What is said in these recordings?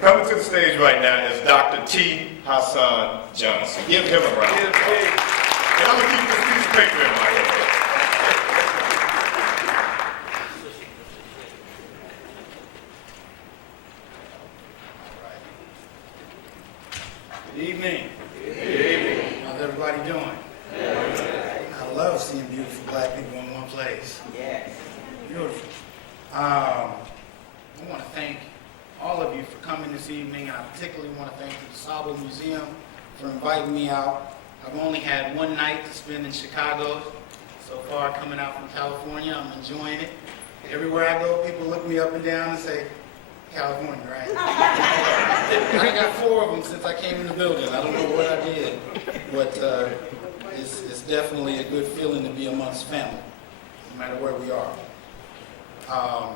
Coming to the stage right now is Dr. T. Hasan Johnson. Give him a round. And I'm going to keep this piece of paper in my hand. Good evening. Good evening. How's everybody doing? I love seeing beautiful black people in one place. Yes. Beautiful. I want to thank all of you for coming this evening, and I particularly want to thank the DuSable Museum for inviting me out. I've only had one night to spend in Chicago so far, coming out from California. I'm enjoying it. Everywhere I go, people look me up and down and say, California, right? I got 4 of them since I came in the building. I don't know what I did, but it's definitely a good feeling to be amongst family, no matter where we are. I'm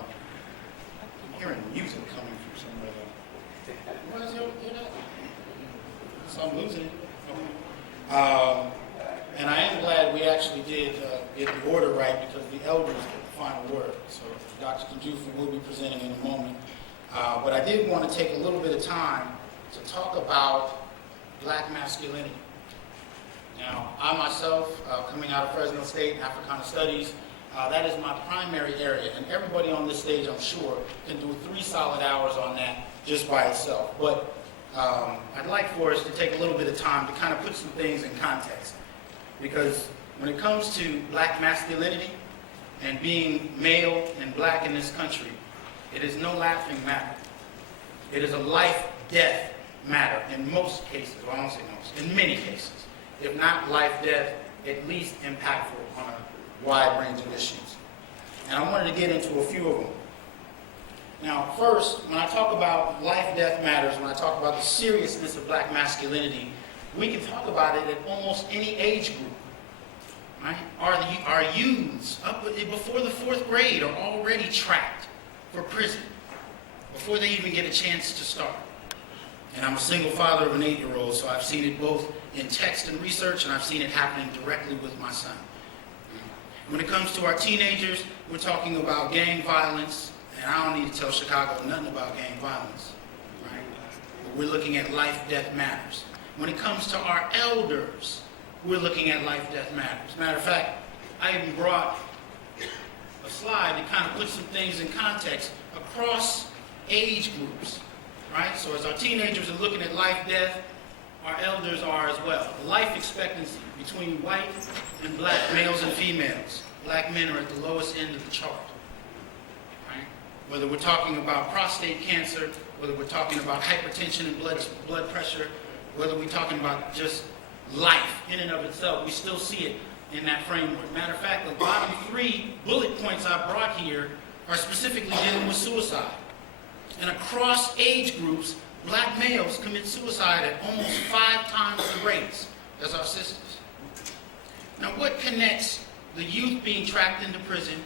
hearing music coming from somewhere though. What is hear that? So I'm losing it. Okay. And I am glad we actually did get the order right, because the elders get the final word. So Dr. Kajufa will be presenting in a moment. But I did want to take a little bit of time to talk about black masculinity. Now, I myself, coming out of Fresno State, Africana Studies, that is my primary area, and everybody on this stage, I'm sure, can do 3 solid hours on that just by itself. But I'd like for us to take a little bit of time to kind of put some things in context, because when it comes to black masculinity and being male and black in this country, it is no laughing matter. It is a life-death matter in most cases. Well, I don't say most, in many cases. If not life-death, at least impactful on a wide range of issues. And I wanted to get into a few of them. Now, first, when I talk about life-death matters, when I talk about the seriousness of black masculinity, we can talk about it at almost any age group. Right? Our youths, up before the 4th grade, are already trapped for prison before they even get a chance to start. And I'm a single father of an 8-year-old, so I've seen it both in text and research, and I've seen it happening directly with my son. When it comes to our teenagers, we're talking about gang violence, and I don't need to tell Chicago nothing about gang violence, right? But we're looking at life-death matters. When it comes to our elders, we're looking at life-death matters. Matter of fact, I even brought a slide to kind of put some things in context across age groups, right? So as our teenagers are looking at life-death, our elders are as well. The life expectancy between white and black males and females. Black men are at the lowest end of the chart, right? Whether we're talking about prostate cancer, whether we're talking about hypertension and blood pressure, whether we're talking about just life in and of itself, we still see it in that framework. Matter of fact, the bottom 3 bullet points I brought here are specifically dealing with suicide. And across age groups, black males commit suicide at almost 5 times the rates as our sisters. Now, what connects the youth being trapped into prison,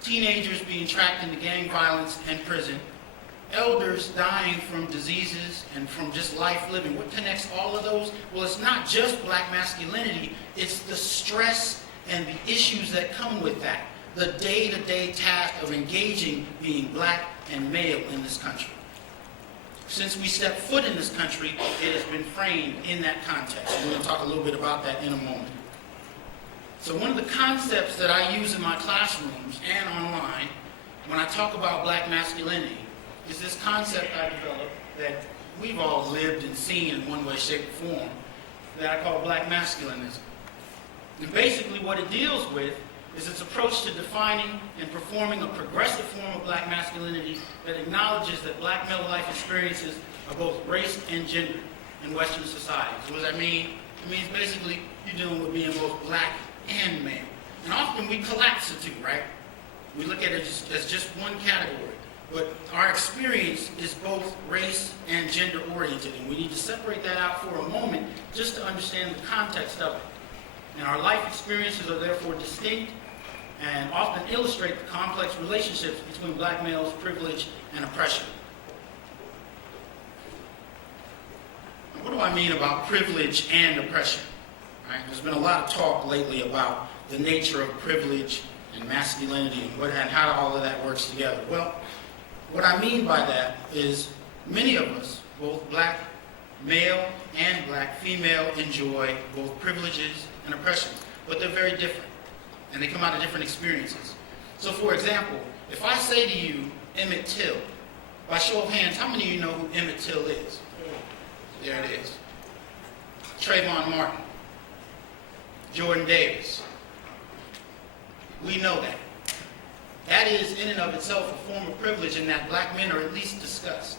teenagers being trapped into gang violence and prison, elders dying from diseases and from just life living? What connects all of those? Well, it's not just black masculinity, it's the stress and the issues that come with that. The day-to-day task of engaging being black and male in this country. Since we stepped foot in this country, it has been framed in that context. We're going to talk a little bit about that in a moment. So one of the concepts that I use in my classrooms and online when I talk about black masculinity is this concept I developed that we've all lived and seen in one way, shape, or form that I call black masculinism. And basically what it deals with is its approach to defining and performing a progressive form of black masculinity that acknowledges that black male life experiences are both race and gender in Western society. So what does that mean? It means basically you're dealing with being both black and male. And often we collapse the two, right? We look at it as just one category. But our experience is both race and gender oriented, and we need to separate that out for a moment just to understand the context of it. And our life experiences are therefore distinct and often illustrate the complex relationships between black males, privilege, and oppression. What do I mean about privilege and oppression? Right? There's been a lot of talk lately about the nature of privilege and masculinity and how all of that works together. Well, what I mean by that is Many of us, both black male and black female, enjoy both privileges and oppressions, but they're very different, and they come out of different experiences. So for example, if I say to you, Emmett Till, by show of hands, how many of you know who Emmett Till is? There it is. Trayvon Martin, Jordan Davis. We know that. That is in and of itself a form of privilege in that black men are at least discussed.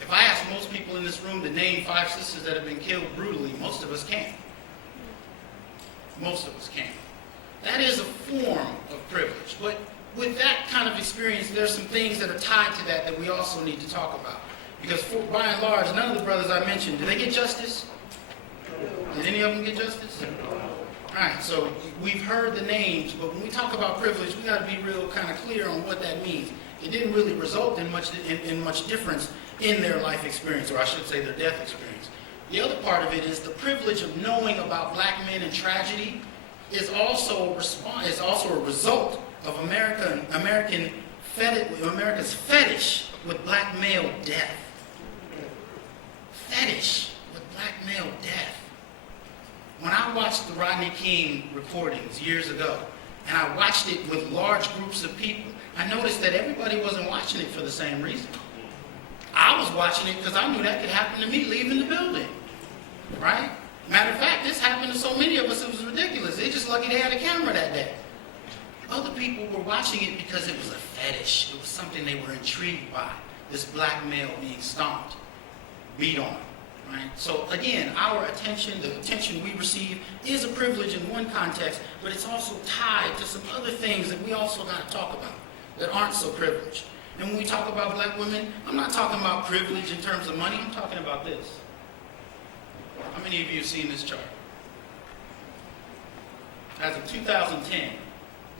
If I ask most people in this room to name 5 sisters that have been killed brutally, most of us can't. Most of us can't. That is a form of privilege. But with that kind of experience, there's some things that are tied to that we also need to talk about. Because by and large, none of the brothers I mentioned, did they get justice? Did any of them get justice? All right, so we've heard the names, but when we talk about privilege, we got to be real kind of clear on what that means. It didn't really result in much difference in their life experience, or I should say their death experience. The other part of it is the privilege of knowing about black men and tragedy is also a result of America's fetish with black male death. Fetish with black male death. When I watched the Rodney King recordings years ago, and I watched it with large groups of people, I noticed that everybody wasn't watching it for the same reason. I was watching it because I knew that could happen to me leaving the building, right? Matter of fact, this happened to so many of us, it was ridiculous. They're just lucky they had a camera that day. Other people were watching it because it was a fetish. It was something they were intrigued by, this black male being stomped, beat on. Right? So again, our attention, the attention we receive, is a privilege in one context, but it's also tied to some other things that we also got to talk about that aren't so privileged. And when we talk about black women, I'm not talking about privilege in terms of money, I'm talking about this. How many of you have seen this chart? As of 2010,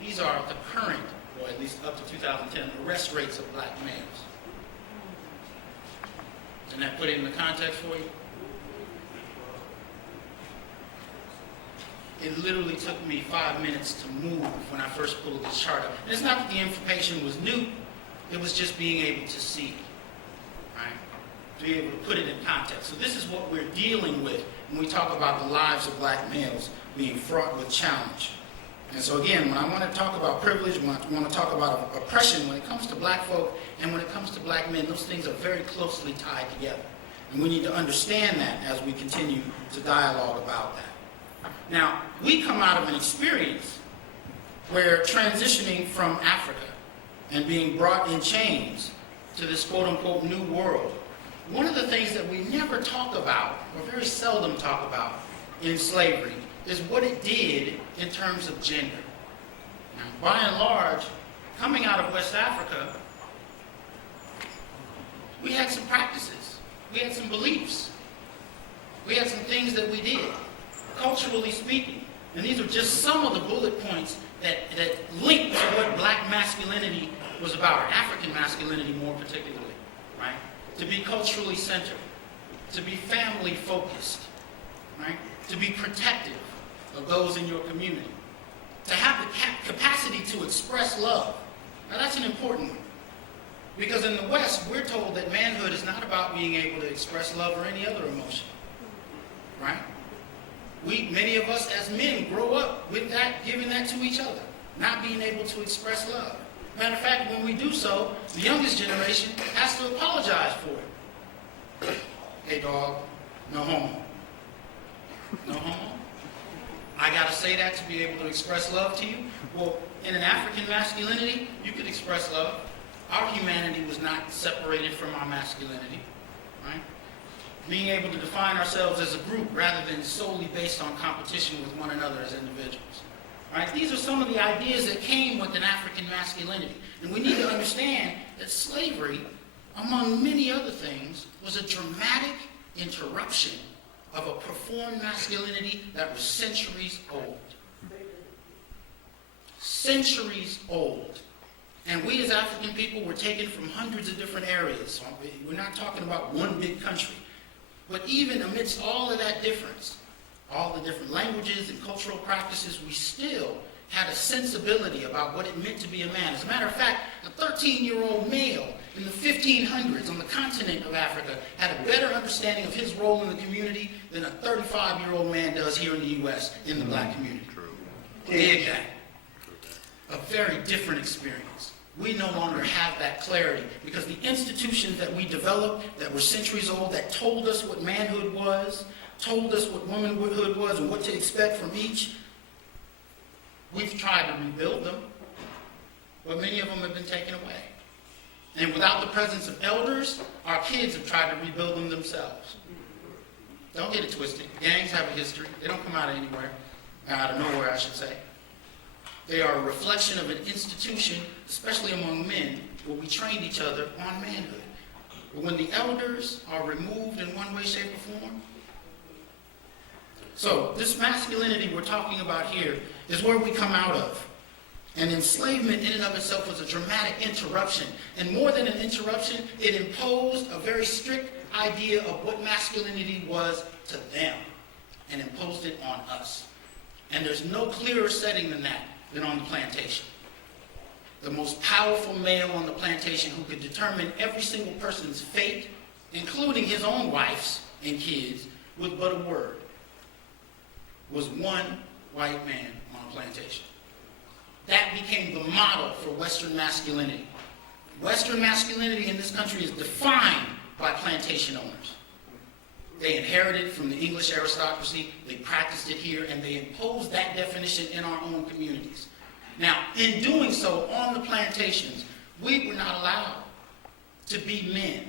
these are the current, or at least up to 2010, arrest rates of black males. Can that put it in the context for you? It literally took me 5 minutes to move when I first pulled this chart up. And it's not that the information was new, it was just being able to see it, right? To be able to put it in context. So this is what we're dealing with when we talk about the lives of black males being fraught with challenge. And so again, when I want to talk about privilege, when I want to talk about oppression, when it comes to black folk and when it comes to black men, those things are very closely tied together. And we need to understand that as we continue to dialogue about that. Now, we come out of an experience where transitioning from Africa and being brought in chains to this quote-unquote new world, one of the things that we never talk about, or very seldom talk about in slavery, is what it did in terms of gender. Now, by and large, coming out of West Africa, we had some practices, we had some beliefs, we had some things that we did, culturally speaking. And these are just some of the bullet points that link to what black masculinity was about, or African masculinity more particularly, right? To be culturally centered, to be family focused, right? To be protective of those in your community, to have the capacity to express love. Now that's an important one. Because in the West, we're told that manhood is not about being able to express love or any other emotion, right? Many of us as men grow up with that, giving that to each other, not being able to express love. Matter of fact, when we do so, the youngest generation has to apologize for it. Hey dog, no homo. No homo? I gotta say that to be able to express love to you? Well, in an African masculinity, you could express love. Our humanity was not separated from our masculinity, right? Being able to define ourselves as a group rather than solely based on competition with one another as individuals. Right? These are some of the ideas that came with an African masculinity. And we need to understand that slavery, among many other things, was a dramatic interruption of a performed masculinity that was centuries old. Centuries old. And we as African people were taken from hundreds of different areas. We're not talking about one big country. But even amidst all of that difference, all the different languages and cultural practices, we still had a sensibility about what it meant to be a man. As a matter of fact, a 13-year-old male in the 1500s on the continent of Africa had a better understanding of his role in the community than a 35-year-old man does here in the U.S. in the black community. Dig that. A very different experience. We no longer have that clarity because the institutions that we developed that were centuries old, that told us what manhood was, told us what womanhood was and what to expect from each, we've tried to rebuild them, but many of them have been taken away. And without the presence of elders, our kids have tried to rebuild them themselves. Don't get it twisted. Gangs have a history. They don't come out of anywhere, out of nowhere, I should say. They are a reflection of an institution, especially among men, where we trained each other on manhood. But when the elders are removed in one way, shape, or form, so this masculinity we're talking about here is where we come out of. And enslavement in and of itself was a dramatic interruption. And more than an interruption, it imposed a very strict idea of what masculinity was to them and imposed it on us. And there's no clearer setting than that, than on the plantation. The most powerful male on the plantation who could determine every single person's fate, including his own wife's and kids, with but a word, was one white man on a plantation. That became the model for Western masculinity. Western masculinity in this country is defined by plantation owners. They inherited from the English aristocracy, they practiced it here, and they imposed that definition in our own communities. Now, in doing so on the plantations, we were not allowed to be men.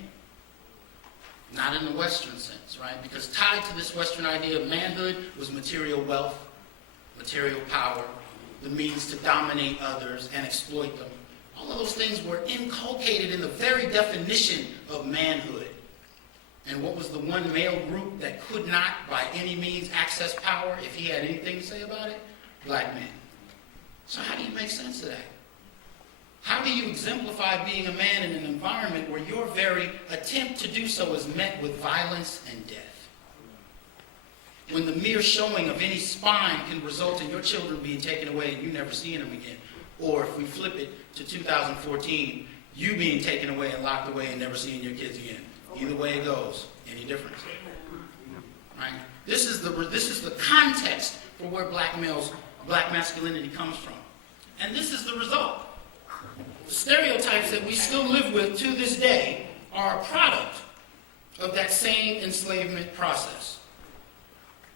Not in the Western sense, right? Because tied to this Western idea of manhood was material wealth, material power, the means to dominate others and exploit them. All of those things were inculcated in the very definition of manhood. And what was the one male group that could not, by any means, access power if he had anything to say about it? Black men. So how do you make sense of that? How do you exemplify being a man in an environment where your very attempt to do so is met with violence and death? When the mere showing of any spine can result in your children being taken away and you never seeing them again. Or if we flip it to 2014, you being taken away and locked away and never seeing your kids again. Either way it goes, any difference? Right? This is the context for where black masculinity comes from. And this is the result. The stereotypes that we still live with to this day are a product of that same enslavement process.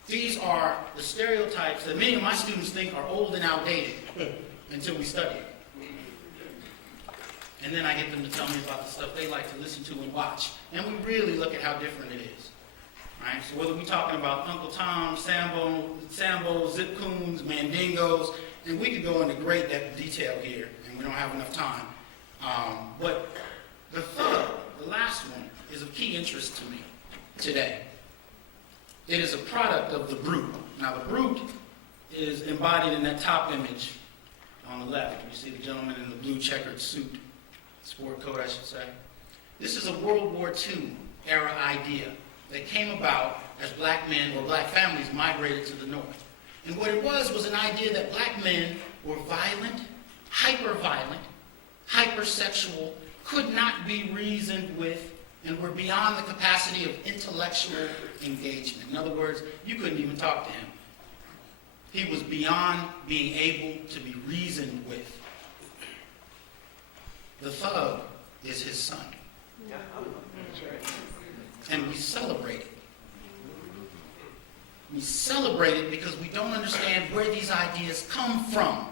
These are the stereotypes that many of my students think are old and outdated until we study it. And then I get them to tell me about the stuff they like to listen to and watch. And we really look at how different it is. Right? So whether we're talking about Uncle Tom, Sambo, Zip Coons, Mandingos, and we could go into great detail here, and we don't have enough time. But the third, the last one, is of key interest to me today. It is a product of the brute. Now the brute is embodied in that top image on the left. You see the gentleman in the blue checkered suit, sport coat I should say. This is a World War II era idea that came about as black men or black families migrated to the north. And what it was an idea that black men were violent, hyper-violent, hypersexual, could not be reasoned with, and were beyond the capacity of intellectual engagement. In other words, you couldn't even talk to him. He was beyond being able to be reasoned with. The thug is his son. And we celebrate it. We celebrate it because we don't understand where these ideas come from.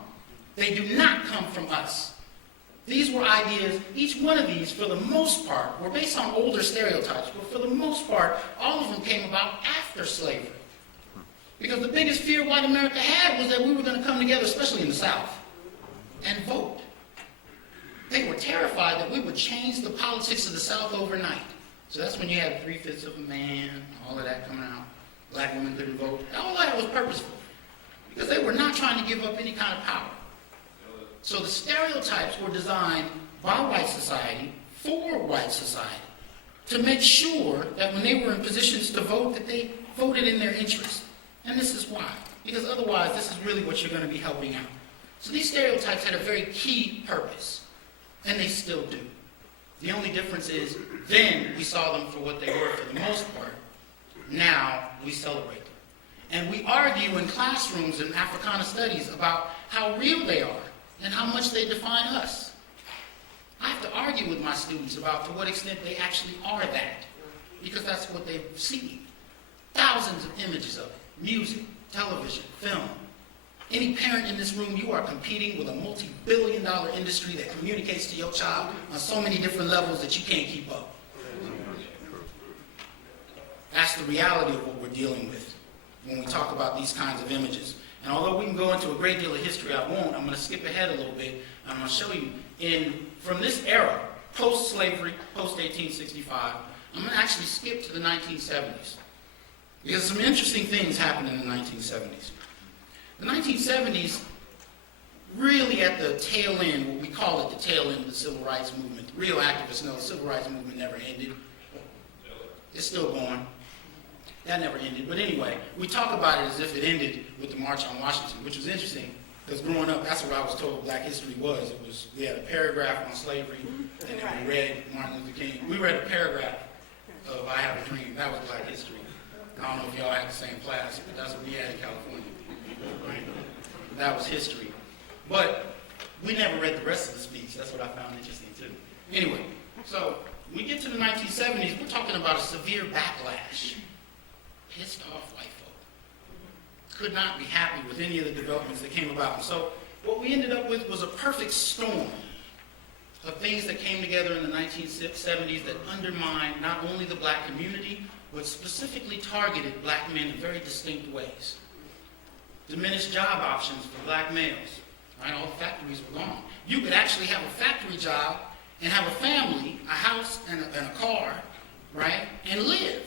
They do not come from us. These were ideas, each one of these, for the most part, were based on older stereotypes, but for the most part, all of them came about after slavery. Because the biggest fear white America had was that we were going to come together, especially in the South, and vote. They were terrified that we would change the politics of the South overnight. So that's when you had 3/5 of a man, all of that coming out. Black women couldn't vote. All of that was purposeful. Because they were not trying to give up any kind of power. So the stereotypes were designed by white society, for white society, to make sure that when they were in positions to vote, that they voted in their interest. And this is why. Because otherwise, this is really what you're going to be helping out. So these stereotypes had a very key purpose, and they still do. The only difference is then we saw them for what they were for the most part. Now we celebrate them. And we argue in classrooms in Africana studies about how real they are and how much they define us. I have to argue with my students about to what extent they actually are that, because that's what they've seen. Thousands of images of it, music, television, film. Any parent in this room, you are competing with a multi-billion-dollar industry that communicates to your child on so many different levels that you can't keep up. That's the reality of what we're dealing with when we talk about these kinds of images. And although we can go into a great deal of history, I won't. I'm going to skip ahead a little bit. I'm going to show you from this era, post-slavery, post-1865, I'm going to actually skip to the 1970s. Because some interesting things happened in the 1970s. The 1970s, really at the tail end, what we call it the tail end of the civil rights movement. The real activists know the civil rights movement never ended. It's still going. That never ended. But anyway, we talk about it as if it ended with the March on Washington, which was interesting, because growing up, that's what I was told Black history was. We had a paragraph on slavery, and then we read Martin Luther King. We read a paragraph of I Have a Dream. That was Black history. I don't know if y'all had the same class, but that's what we had in California. Right? That was history. But we never read the rest of the speech. That's what I found interesting, too. Anyway, so we get to the 1970s, we're talking about a severe backlash. Pissed off white folk. Could not be happy with any of the developments that came about. So what we ended up with was a perfect storm of things that came together in the 1970s that undermined not only the Black community, but specifically targeted Black men in very distinct ways. Diminished job options for Black males. Right? All the factories were gone. You could actually have a factory job and have a family, a house, and a car, right, and live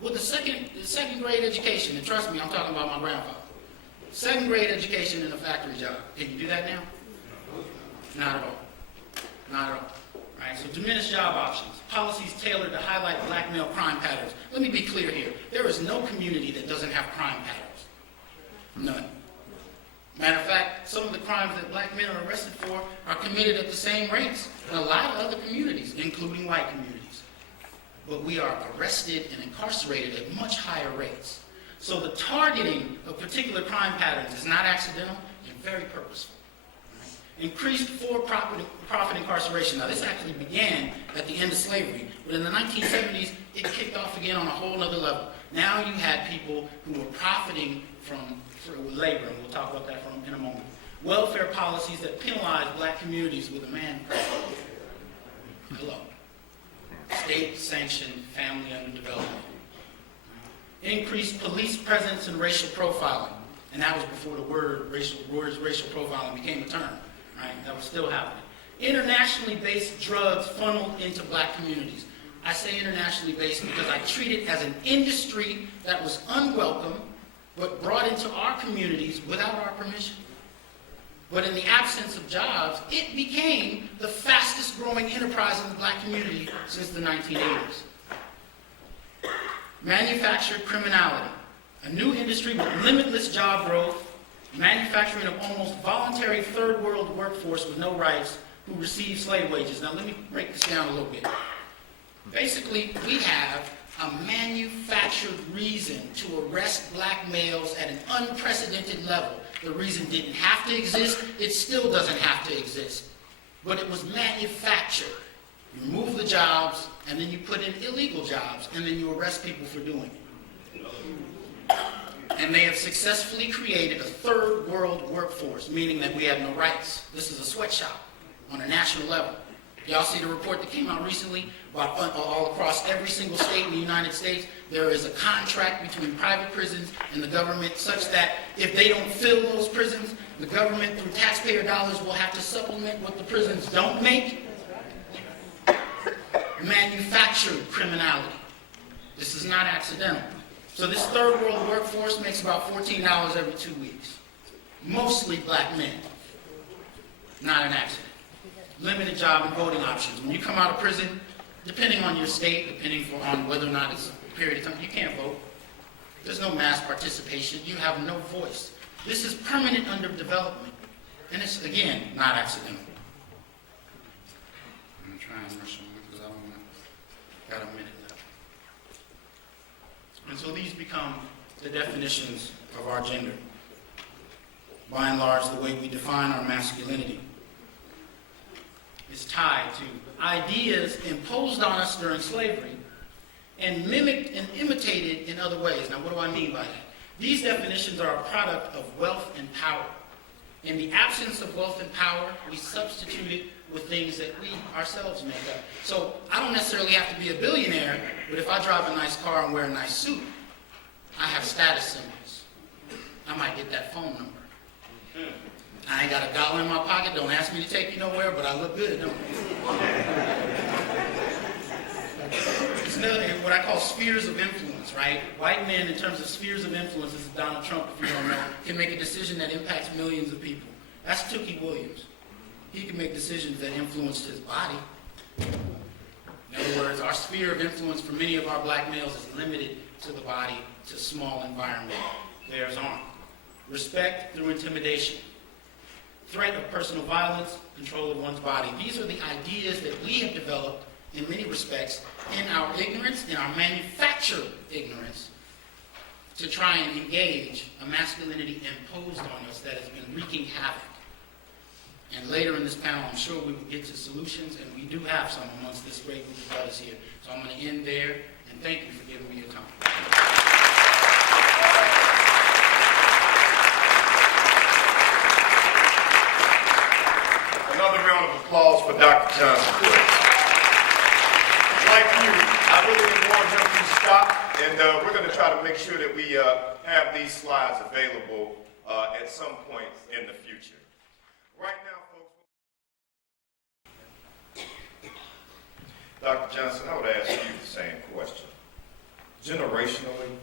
with a second grade education. And trust me, I'm talking about my grandfather. Second grade education and a factory job. Can you do that now? Not at all. Not at all. Right? So diminished job options. Policies tailored to highlight Black male crime patterns. Let me be clear here. There is no community that doesn't have crime patterns. None. Matter of fact, some of the crimes that Black men are arrested for are committed at the same rates in a lot of other communities, including white communities. But we are arrested and incarcerated at much higher rates. So the targeting of particular crime patterns is not accidental and very purposeful. Right? Increased for-profit incarceration. Now, this actually began at the end of slavery, but in the 1970s, it kicked off again on a whole other level. Now you had people who were profiting from labor, and we'll talk about that in a moment. Welfare policies that penalize Black communities with a man credit. Hello. State-sanctioned family underdevelopment. Increased police presence and racial profiling. And that was before the racial profiling became a term. Right? That was still happening. Internationally based drugs funneled into Black communities. I say internationally based because I treat it as an industry that was unwelcome, but brought into our communities without our permission. But in the absence of jobs, it became the fastest growing enterprise in the Black community since the 1980s. Manufactured criminality, a new industry with limitless job growth, manufacturing of almost voluntary third world workforce with no rights who receive slave wages. Now let me break this down a little bit. Basically, we have a manufactured reason to arrest Black males at an unprecedented level. The reason didn't have to exist. It still doesn't have to exist. But it was manufactured. You remove the jobs, and then you put in illegal jobs, and then you arrest people for doing it. And they have successfully created a third world workforce, meaning that we have no rights. This is a sweatshop on a national level. Y'all see the report that came out recently about all across every single state in the United States, there is a contract between private prisons and the government such that if they don't fill those prisons, the government through taxpayer dollars will have to supplement what the prisons don't make. Manufactured criminality. This is not accidental. So this third world workforce makes about $14 every 2 weeks. Mostly Black men. Not an accident. Limited job and voting options. When you come out of prison, depending on your state, depending on whether or not it's a period of time, you can't vote. There's no mass participation. You have no voice. This is permanent underdevelopment. And it's, again, not accidental. I'm going to try and rush on because I don't want to, got a minute left. And so these become the definitions of our gender. By and large, the way we define our masculinity is tied to ideas imposed on us during slavery and mimicked and imitated in other ways. Now, what do I mean by that? These definitions are a product of wealth and power. In the absence of wealth and power, we substitute it with things that we ourselves make up. So I don't necessarily have to be a billionaire, but if I drive a nice car and wear a nice suit, I have status symbols. I might get that phone number. I ain't got $1 in my pocket. Don't ask me to take you nowhere, but I look good, don't I? It's what I call spheres of influence, right? White men, in terms of spheres of influence, this is Donald Trump, if you don't know, can make a decision that impacts millions of people. That's Tookie Williams. He can make decisions that influenced his body. In other words, our sphere of influence for many of our black males is limited to the body, to small environment. Theirs aren't. Respect through intimidation. Threat of personal violence, control of one's body. These are the ideas that we have developed in many respects in our ignorance, in our manufactured ignorance, to try and engage a masculinity imposed on us that has been wreaking havoc. And later in this panel, I'm sure we will get to solutions, and we do have some amongst this great group of brothers here. So I'm going to end there, and thank you for giving me your time. Another round of applause for Dr. Johnson, please. Like you, I really didn't want him to stop, and we're going to try to make sure that we have these slides available at some point in the future. Right now, folks. Dr. Johnson, I would ask you the same question. Generationally,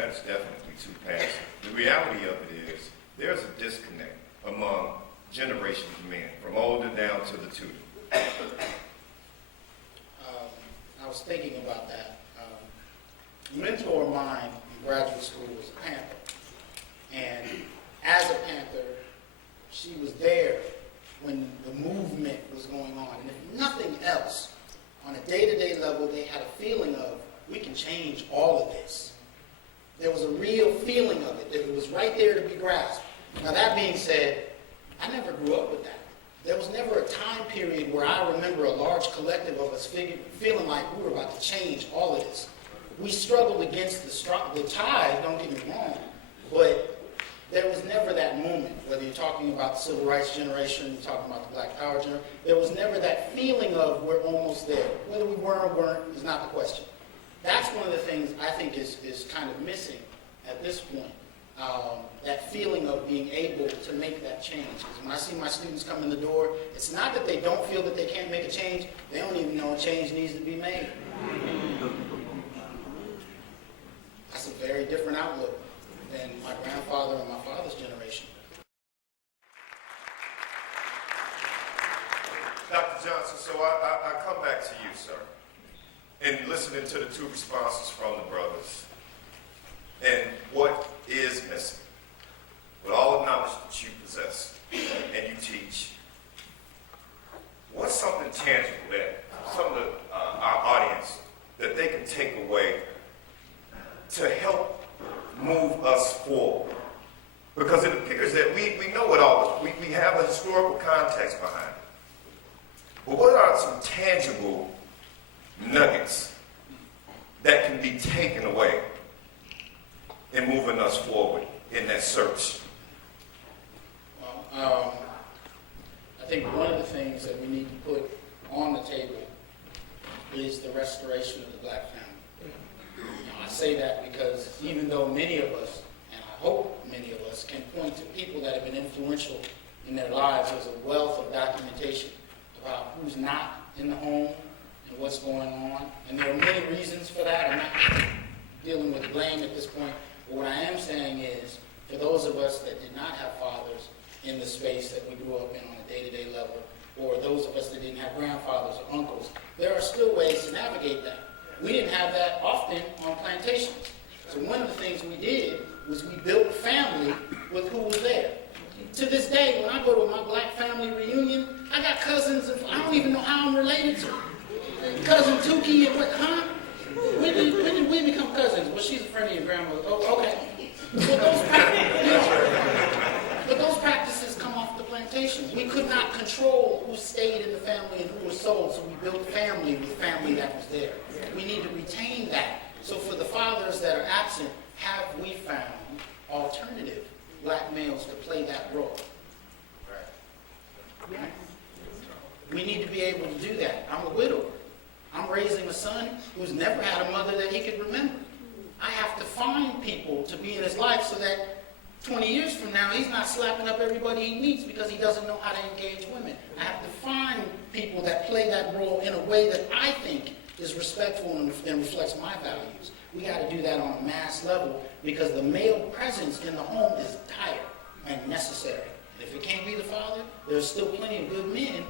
that's definitely too passive. The reality of it is there's a disconnect among generations of men, from older down to the tutor. I was thinking about that. A mentor of mine in graduate school was a Panther. And as a Panther, she was there when the movement was going on. And if nothing else, on a day-to-day level, they had a feeling of, we can change all of this. There was a real feeling of it. It was right there to be grasped. Now, that being said, I never grew up with that. There was never a time period where I remember a large collective of us feeling like we were about to change all of this. We struggled against the tide, don't get me wrong, but there was never that moment, whether you're talking about the civil rights generation, you're talking about the black power generation, there was never that feeling of we're almost there. Whether we were or weren't is not the question. That's one of the things I think is kind of missing at this point. That feeling of being able to make that change. Because when I see my students come in the door, it's not that they don't feel that they can't make a change, they don't even know a change needs to be made. That's a very different outlook than my grandfather and my father's generation. Dr. Johnson, so I come back to you, sir, and listening to the two responses from the brothers. And what is missing? With all the knowledge that you possess and you teach, what's something tangible that some of our audience, that they can take away to help move us forward? Because it appears that we know it all. We have a historical context behind it. But what are some tangible nuggets that can be taken away in moving us forward in that search? Well, I think one of the things that we need to put on the table is the restoration of the black family. Now, I say that because even though many of us, and I hope many of us, can point to people that have been influential in their lives, there's a wealth of documentation about who's not in the home and what's going on. And there are many reasons for that. I'm not dealing with blame at this point. But what I am saying is, for those of us that did not have fathers in the space that we grew up in on a day-to-day level, or those of us that didn't have grandfathers or uncles, there are still ways to navigate that. We didn't have that often on plantations. So one of the things we did was we built a family with who was there. To this day, when I go to my black family reunion, I got cousins, and I don't even know how I'm related to. Cousin Tukey and what, huh? When did we become cousins? Well, she's a friend of your grandmother. Oh, okay. But those practices come off the plantation. We could not control who stayed in the family and who was sold, so we built a family with family that was there. We need to retain that. So for the fathers that are absent, have we found alternative black males to play that role? Right. We need to be able to do that. I'm a widower. I'm raising a son who's never had a mother that he could remember. I have to find people to be in his life so that 20 years from now, he's not slapping up everybody he meets because he doesn't know how to engage women. I have to find people that play that role in a way that I think is respectful and reflects my values. We got to do that on a mass level because the male presence in the home is dire and necessary. And if it can't be the father, there's still plenty of good men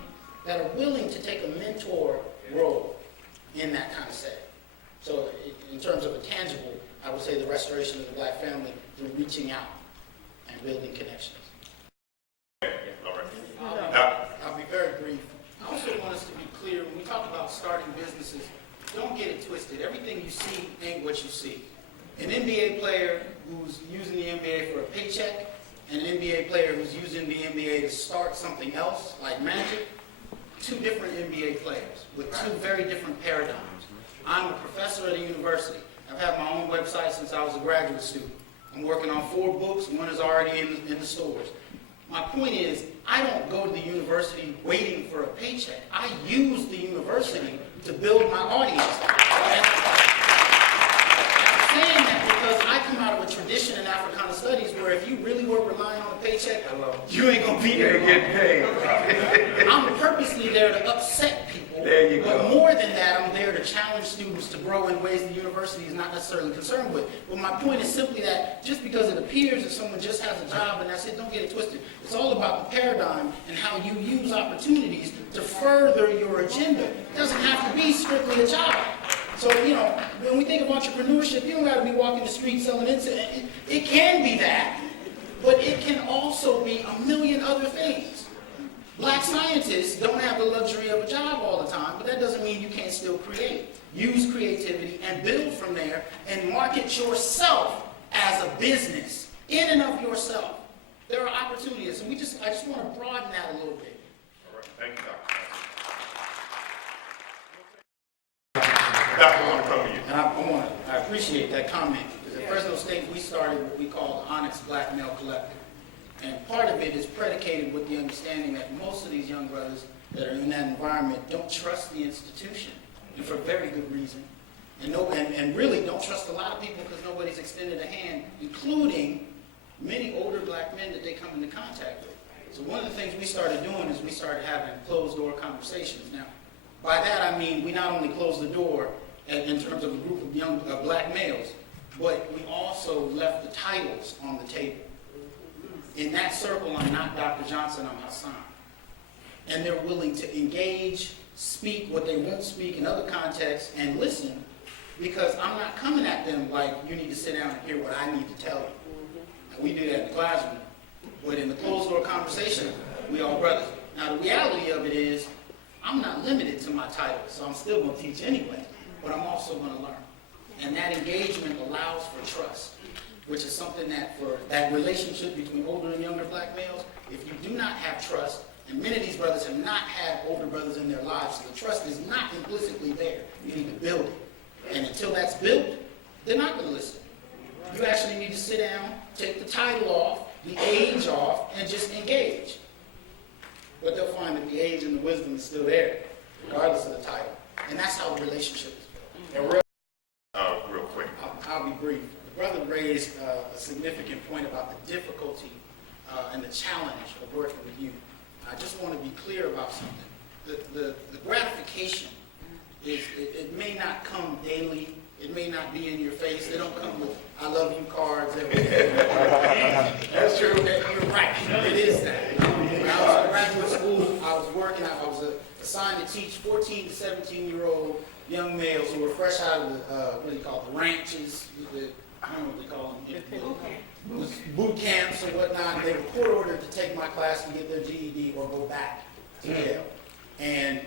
that are willing to take a mentor role in that kind of setting. So in terms of a tangible, I would say the restoration of the black family through reaching out and building connections. All right. I'll be very brief. I also want us to be clear, when we talk about starting businesses, don't get it twisted. Everything you see ain't what you see. An NBA player who's using the NBA for a paycheck and an NBA player who's using the NBA to start something else, like Magic, two different NBA players with two very different paradigms. I'm a professor at a university. I've had my own website since I was a graduate student. I'm working on 4 books. One is already in the stores. My point is, I don't go to the university waiting for a paycheck. I use the university to build my audience. And I'm saying that because I come out of a tradition in Africana studies where if you really were relying on a paycheck, you ain't gonna be there. You get paid. I'm purposely there to upset people. There you go. But more than that, I'm there to challenge students to grow in ways the university is not necessarily concerned with. But my point is simply that just because it appears that someone just has a job and that's it, don't get it twisted. It's all about the paradigm and how you use opportunities to further your agenda. It doesn't have to be strictly a job. So, when we think of entrepreneurship, you don't got to be walking the street selling incense. It can be that, but it can also be a million other things. Black scientists don't have the luxury of a job all the time, but that doesn't mean you can't still create. Use creativity and build from there and market yourself as a business in and of yourself. There are opportunities, and I just want to broaden that a little bit. All right. Thank you, Doctor. Doctor, I want to come to you. And I appreciate that comment, because at Fresno State we started what we call the Onyx Black Male Collective. And part of it is predicated with the understanding that most of these young brothers that are in that environment don't trust the institution, and for very good reason. And really don't trust a lot of people because nobody's extended a hand, including many older black men that they come into contact with. So one of the things we started doing is we started having closed-door conversations. Now, by that I mean we not only closed the door in terms of a group of young black males, but we also left the titles on the table. In that circle, I'm not Dr. Johnson, I'm Hasan. And they're willing to engage, speak what they won't speak in other contexts, and listen, because I'm not coming at them like, you need to sit down and hear what I need to tell you. And we do that in the classroom. But in the closed-door conversation, we all brothers. Now, the reality of it is, I'm not limited to my title, so I'm still going to teach anyway, but I'm also going to learn. And that engagement allows for trust, which is something that for that relationship between older and younger black males, if you do not have trust, and many of these brothers have not had older brothers in their lives, so the trust is not implicitly there. You need to build it. And until that's built, they're not going to listen. You actually need to sit down, take the title off, the age off, and just engage. But they'll find that the age and the wisdom is still there, regardless of the title. And that's how the relationship is built. And real quick. I'll be brief. The brother raised a significant point about the difficulty and the challenge of working with youth. I just want to be clear about something. The gratification is, it may not come daily. It may not be in your face. They don't come with "I love you" cards every day. That's true. You're right. It is that. When I was in graduate school, I was working. I was assigned to teach 14 to 17-year-old young males who were fresh out of the the ranches. I don't know what they call them. boot camps or whatnot. They were court ordered to take my class to get their GED or go back to jail. And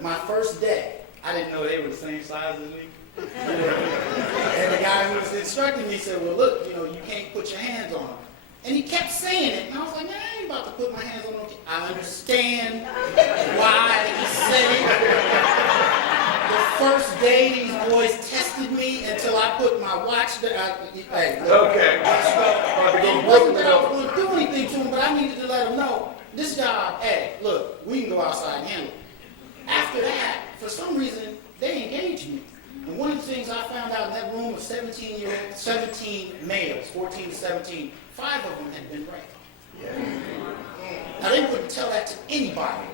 my first day, I didn't know they were the same size as me. And the guy who was instructing me said, well, look, you can't put your hands on them. And he kept saying it. And I was like, man, I ain't about to put my hands on them. I understand why he said it. The first day, these boys tested me until I put my watch there. Hey, Okay. It wasn't that I was going to do anything to them, but I needed to let them know, this job, hey, look, we can go outside and handle it. After that, for some reason, they engaged me. And one of the things I found out in that room of 17 males, 14 to 17, 5 of them had been raped. Now, they wouldn't tell that to anybody.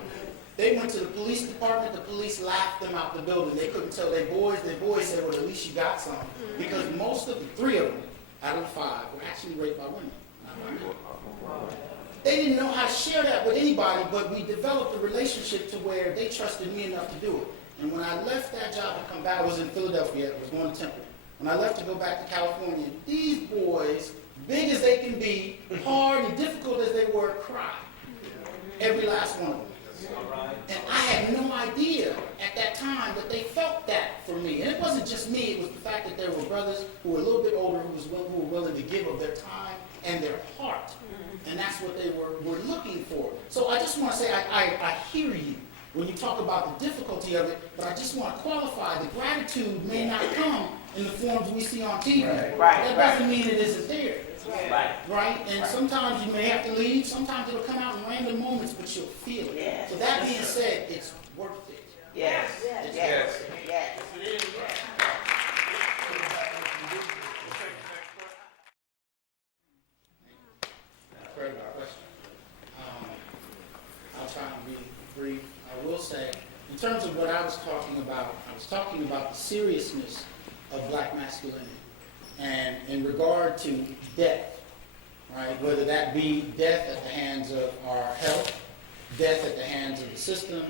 They went to the police department. The police laughed them out the building. They couldn't tell their boys. Their boys said, well, at least you got some. Because most of the 3 of them, out of the 5, were actually raped by women. Not by men. They didn't know how to share that with anybody, but we developed a relationship to where they trusted me enough to do it. And when I left that job to come back, I was in Philadelphia, I was going to Temple. When I left to go back to California, these boys, big as they can be, hard and difficult as they were, cried. Every last one of them. And I had no idea at that time that they felt that for me. And it wasn't just me, it was the fact that there were brothers who were a little bit older who were willing to give of their time and their heart. And that's what they were looking for. So I just want to say, I hear you when you talk about the difficulty of it, but I just want to qualify the gratitude may not come in the forms we see on TV. That doesn't mean it isn't there. Right? And sometimes you may have to leave, sometimes it'll come out in random moments, but you'll feel it. Yes. So that being said, it's worth it. Yes. It's Yes. worth it. Yes. Further question. I'll try and be brief. I will say, in terms of what I was talking about the seriousness of black masculinity. And in regard to death, right, whether that be death at the hands of our health, death at the hands of the system,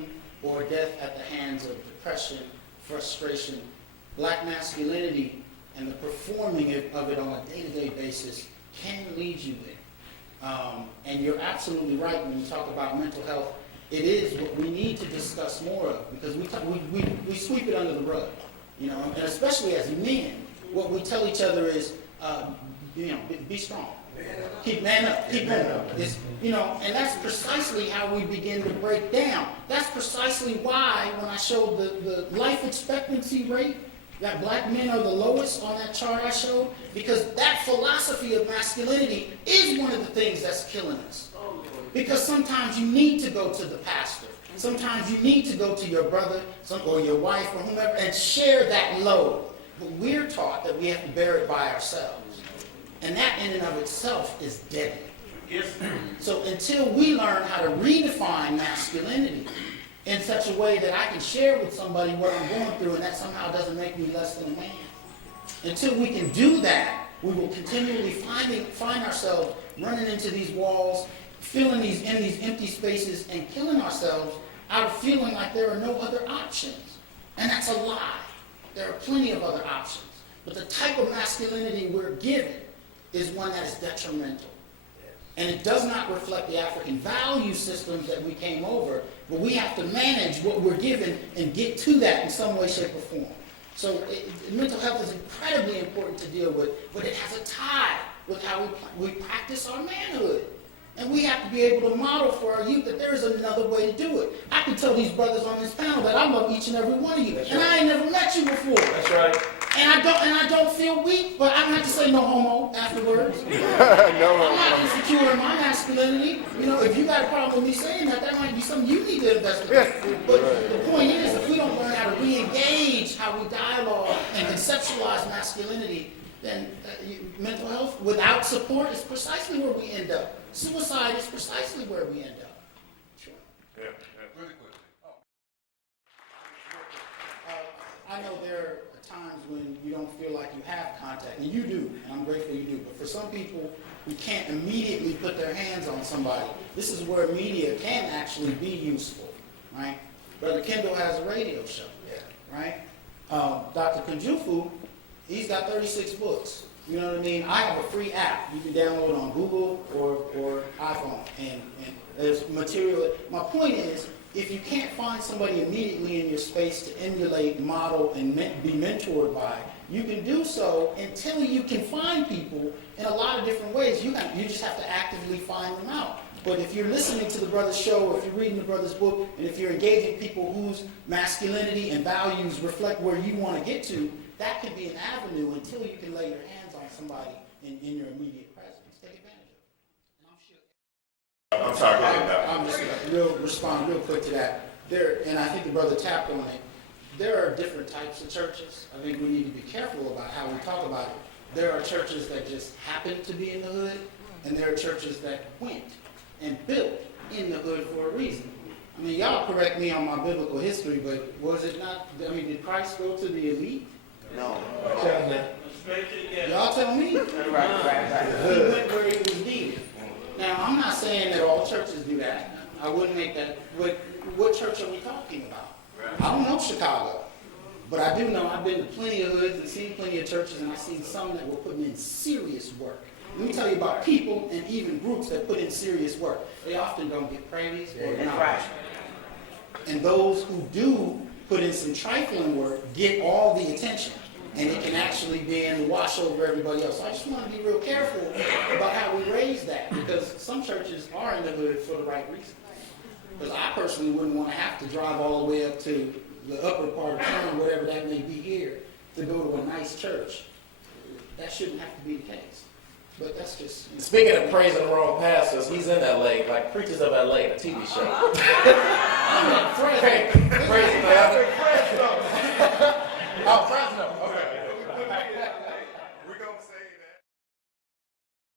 or death at the hands of depression, frustration, black masculinity and the performing of it on a day-to-day basis can lead you there. And you're absolutely right when you talk about mental health. It is what we need to discuss more of because we sweep it under the rug, and especially as men. What we tell each other is, be strong. Keep man up. Keep going. And that's precisely how we begin to break down. That's precisely why when I showed the life expectancy rate, that black men are the lowest on that chart I showed, because that philosophy of masculinity is one of the things that's killing us. Because sometimes you need to go to the pastor. Sometimes you need to go to your brother or your wife or whomever and share that load. But we're taught that we have to bear it by ourselves. And that in and of itself is deadly. Yes. So until we learn how to redefine masculinity in such a way that I can share with somebody what I'm going through and that somehow doesn't make me less than a man. Until we can do that, we will continually find ourselves running into these walls, filling these empty spaces and killing ourselves out of feeling like there are no other options. And that's a lie. There are plenty of other options. But the type of masculinity we're given is one that is detrimental. And it does not reflect the African value systems that we came over, but we have to manage what we're given and get to that in some way, shape, or form. So mental health is incredibly important to deal with, but it has a tie with how we practice our manhood. And we have to be able to model for our youth that there is another way to do it. I can tell these brothers on this panel that I love each and every one of you. That's and right. I ain't never met you before. That's right. And I don't feel weak, but I don't have to say no homo afterwards. I'm not insecure in my masculinity. If you got a problem with me saying that, that might be something you need to investigate. But the point is, if we don't learn how to re-engage how we dialogue and conceptualize masculinity, then mental health without support is precisely where we end up. Suicide is precisely where we end up. Sure. Yeah, really quick. I know there are times when you don't feel like you have contact, and you do, and I'm grateful you do, but for some people who can't immediately put their hands on somebody, this is where media can actually be useful, right? Brother Kendall has a radio show, right? Dr. Kunjufu, he's got 36 books. You know what I mean? I have a free app you can download on Google or iPhone, and there's material. My point is, if you can't find somebody immediately in your space to emulate, model, and be mentored by, you can do so until you can find people in a lot of different ways. You just have to actively find them out. But if you're listening to the brother's show, if you're reading the brother's book, and if you're engaging people whose masculinity and values reflect where you want to get to, that can be an avenue until you can lay your hands on somebody in your immediate presence. Take advantage of it. And I'm sure. I'm sorry, go ahead, Doc. I'm just respond real quick to that. And I think the brother tapped on it. There are different types of churches. I think we need to be careful about how we talk about it. There are churches that just happen to be in the hood, and there are churches that went and built in the hood for a reason. I mean, y'all correct me on my biblical history, but was it not, I mean, did Christ go to the elite? No. Y'all tell me. Right. He went where he was needed. Now, I'm not saying that all churches do that. I wouldn't make that. What church are we talking about? I don't know Chicago, but I do know I've been to plenty of hoods and seen plenty of churches, and I've seen some that were putting in serious work. Let me tell you about people and even groups that put in serious work. They often don't get praise or acknowledgement. And those who do put in some trifling work get all the attention. And it can actually be in the wash over everybody else. So I just want to be real careful about how we raise that, because some churches are in the hood for the right reason. Because I personally wouldn't want to have to drive all the way up to the upper part of town, whatever that may be here, to go to a nice church. That shouldn't have to be the case. But that's just... Speaking of praising the wrong pastors, he's in LA, like Preachers of LA, a TV show. I'm not afraid. Praise the pastor.